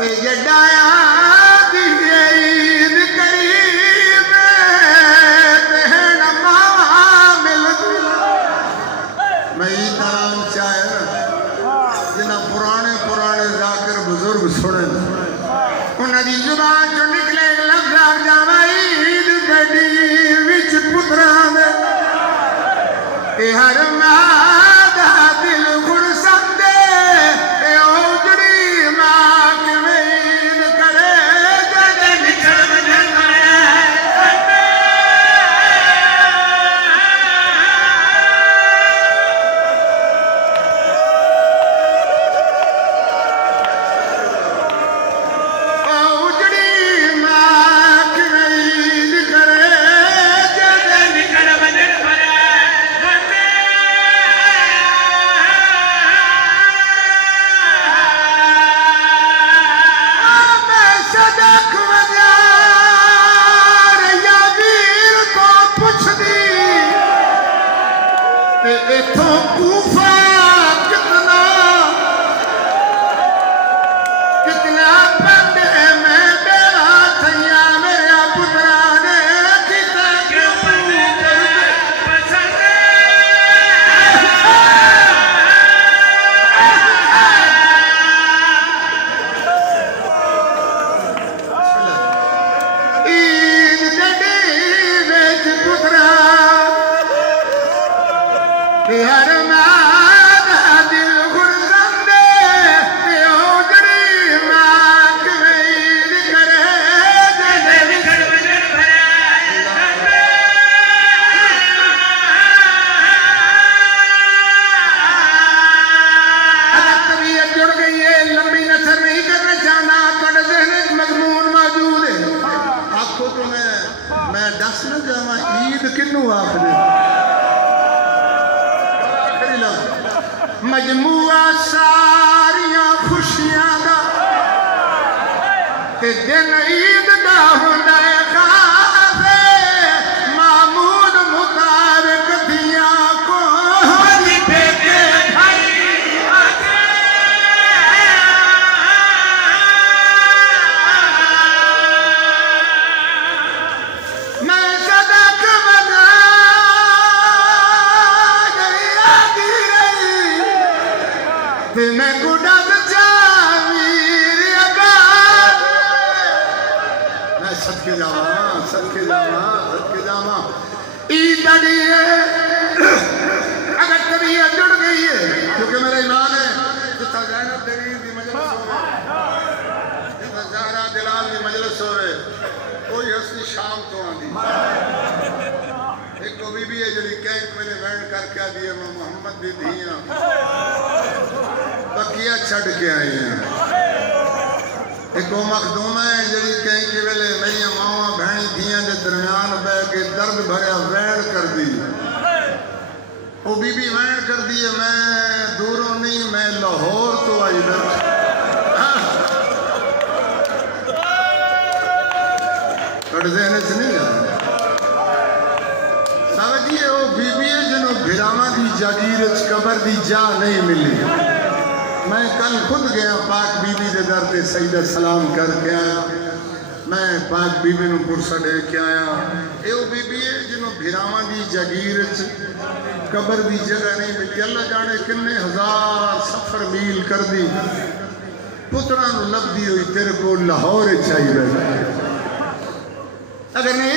जडाया ईद करीब मिल मैं ईदान चाहे जिन्हें पुराने पुराने जाकर बुजुर्ग सुने उन्होंने जुबान चो निकले लफ्ज आ जावा ईद गड्डी विच पुत्रा दे हर मादा दिल गुण समझे ओजड़ी मां किवें ईद करे जदे निकल वजन मजमूआ सारिया खुशियां दा ते दिन ईद दा हुंदा है खासे मामूद मुताबिक दिया को फेंके भाई मैं सदक बना मैं गुडा जावीर मैं सदके जावा सदके जावा सदके जावा ईद अगर तबीयत जुड़ गई है क्योंकि मेरा ईमान है जितना ज़ैनब दरीर की मजलिस होवे जितना ज़हरा दिलाल की मजलिस होवे कोई हस्ती शाम तो आंदी एक तो बीबी है जी कैंक मेरे वैन करके दी है मैं मोहम्मद दी धियां बकिया छड़ के आई हैं एक मखदूमा है जी कहीं के वेले मेरी मावा भैनी धियां के दरम्यान बह के दर्द भरया वैन कर दी वो बीबी वैन कर दी है मैं दूरों नहीं मैं लाहौर तो आई नहीं समझिए वो बीबी है जिन्हों भिरावां की जागीर कबर की जा नहीं मिली मैं कल खुद गया पाक बीबी के दर से सईदा सलाम करके आया मैं पाक बीबी को पुरसा दे के आया ये वो बीबी है जिन्हों भिरावां की जागीर कबर की जगह नहीं मिली अल्लाह जाने किन्ने हजार सफर मील कर दी पुत्रा लभदी हुई तेरे को लाहौर चाहिए अगर नहीं